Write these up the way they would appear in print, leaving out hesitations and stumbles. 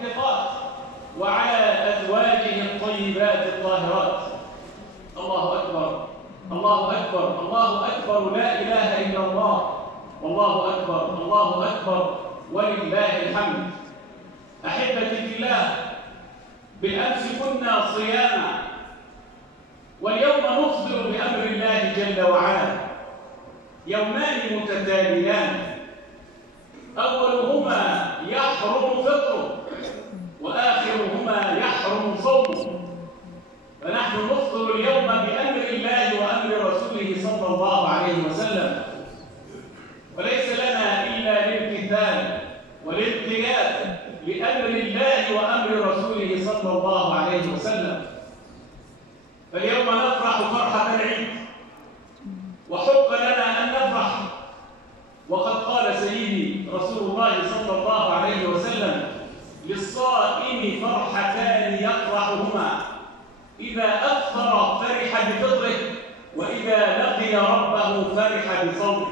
الثقات وعلى أزواجه الطيبات الطاهرات. الله أكبر، الله أكبر، الله أكبر، لا إله إلا الله، والله أكبر، الله أكبر، ولله الحمد. أحبتي في الله، بالأمس كنا صياما، واليوم نفطر بأمر الله جل وعلا. يومان متتاليان، أولهما يحرم فطره وآخرهما يحرم صومه، فنحن نفطر اليوم بأمر الله وأمر رسوله صلى الله عليه وسلم، وليس لنا إلا الامتثال والانقياد لأمر الله وأمر رسوله صلى الله عليه وسلم. فاليوم نفرح فرحة العيد، وحق لنا أن نفرح، وقد قال سيدي رسول الله صلى الله عليه وسلم: للصائم فرحتان يفرحهما، إذا أفطر فرح بفطره، وإذا لقي ربه فرح بصومه.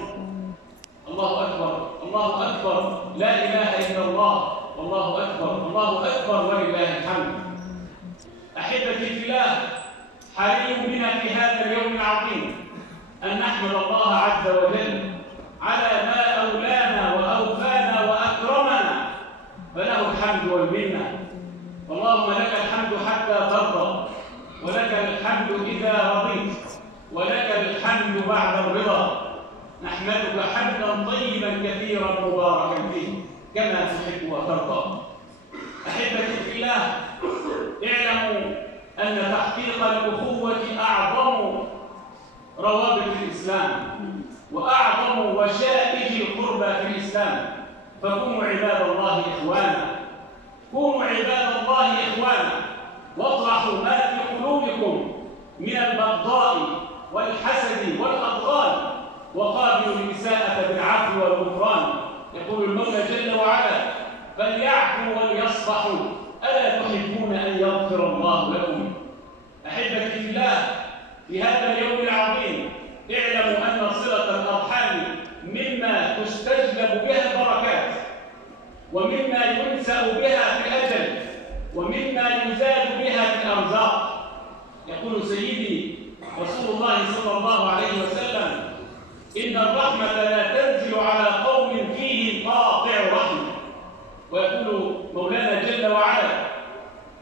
الله أكبر، الله أكبر، لا إله إلا الله، والله أكبر، الله أكبر، ولله الحمد. أحبتي في الله، حري بنا في هذا اليوم العظيم أن نحمد الله عز وجل على ما أولانا وأوفانا وأكرمنا، فله الحمد والمنة. اللهم لك الحمد حتى ترضى، ولك الحمد إذا رضيت، ولك الحمد بعد الرضا. نحمدك حمدا طيبا كثيرا مباركا فيه كما تحب وترضى. أحبتي في الله، اعلموا أن تحقيق الأخوة أعظم روابط الإسلام وأعظم وشائج القربى في الإسلام، فكونوا عباد الله إخوانا، كونوا عباد الله إخوانا، واطرحوا ما في قلوبكم من البغضاء والحسد والأضغان، وقابلوا الإساءة بالعفو والغفران. يقول المولى جل وعلا: فليعفوا وليصفحوا ألا تحبون أن يغفر الله لكم. أحبتي في الله، في هذا اليوم العظيم اعلموا أن صلة الأرحام مما تستجلب بها البركات، ومما ينسأ بها في الأجل، ومما يزاد بها في الأرزاق. يقول سيدي رسول الله صلى الله عليه وسلم: إن الرحمة لا تنزل على قوم فيهم قاطع رحمة. ويقول مولانا جل وعلا: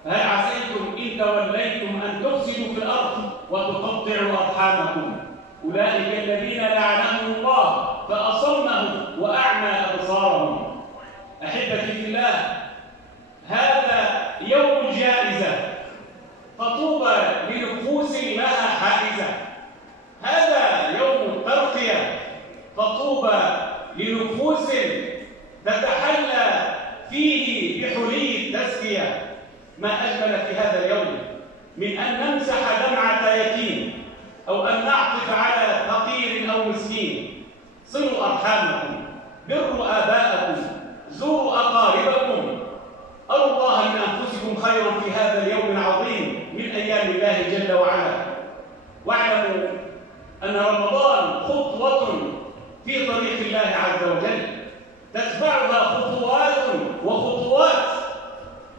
هل عسيتم إن توليتم أن تفسدوا في الأرض وتقطعوا أرحامكم، أولئك الذين لعنهم الله فأصمهم وأعمى أبصارهم. أحبتي في الله، هذا يوم الجائزة، فطوبى لنفوس لها حائزة. هذا يوم الترقية، فطوبى لنفوس تتحلى فيه بحلي التزكية. ما أجمل في هذا اليوم من أن نمسح دمعة يتيم، أو أن نعطف على فقير أو مسكين. صلوا أرحامكم، بروا آباءكم، زوروا أقاربكم، أروا الله من أنفسكم خيرا في هذا اليوم العظيم من أيام الله جل وعلا. واعلموا أن رمضان خطوة في طريق الله عز وجل، تتبعها خطوات وخطوات،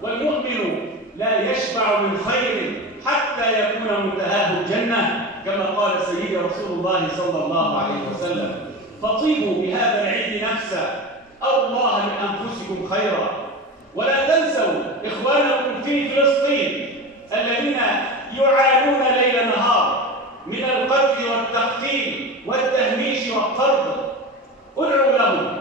والمؤمن لا يشبع من خير حتى يكون منتهاه الجنة، كما قال سيدي رسول الله صلى الله عليه وسلم. فطيبوا بهذا العيد نفسا، أروا الله من أنفسكم خيرا، ولا تنسوا إخوانكم في فلسطين الذين يعانون ليل نهار من القتل والتقتيل والتهميش والطرد. ادعوا لهم،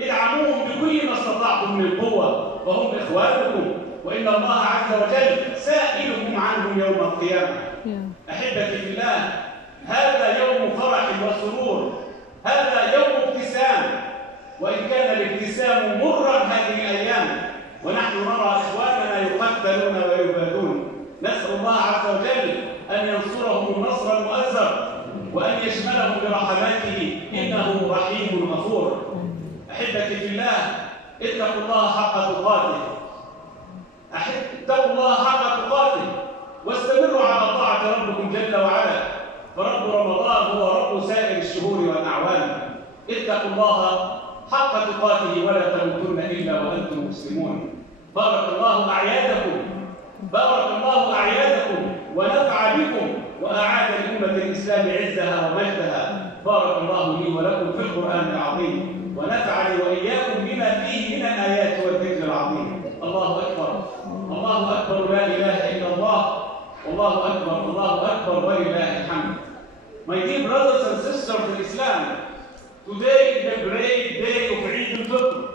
ادعموهم بكل ما استطعتم من قوة، فهم إخوانكم، وإن الله عز وجل سائلكم عنهم يوم القيامة. أحبتي في الله، هذا يوم فرح وسرور، هذا يوم ابتسام، وإن كان الابتسام مرا هذه الأيام، ونحن نرى إخواننا يقتلون ويبادون. نسأل الله عز وجل أن ينصرهم النصر المؤزر، وأن يشملهم برحمته، إنه رحيم غفور. أحبتي في الله، اتقوا الله حق تقاته، اتقوا الله حق تقاته، واستمروا على طاعة ربكم جل وعلا، فرب رمضان هو رب سائر الشهور والأعوام. اتقوا الله حق تقاته ولا تموتن إلا وأنتم مسلمون. بارك الله أعيادكم، بارك الله أعيادكم ونفع بكم وأعاد لأمة الإسلام عزها ومجدها. بارك الله لي ولكم في القرآن العظيم ونفعني وإياكم بما فيه من الآيات والذكر العظيم. الله أكبر، الله أكبر، لا إله إلا الله، والله أكبر، الله أكبر ولله الحمد. My dear brothers and sisters in Islam, today is the great day of Eid al-Fitr.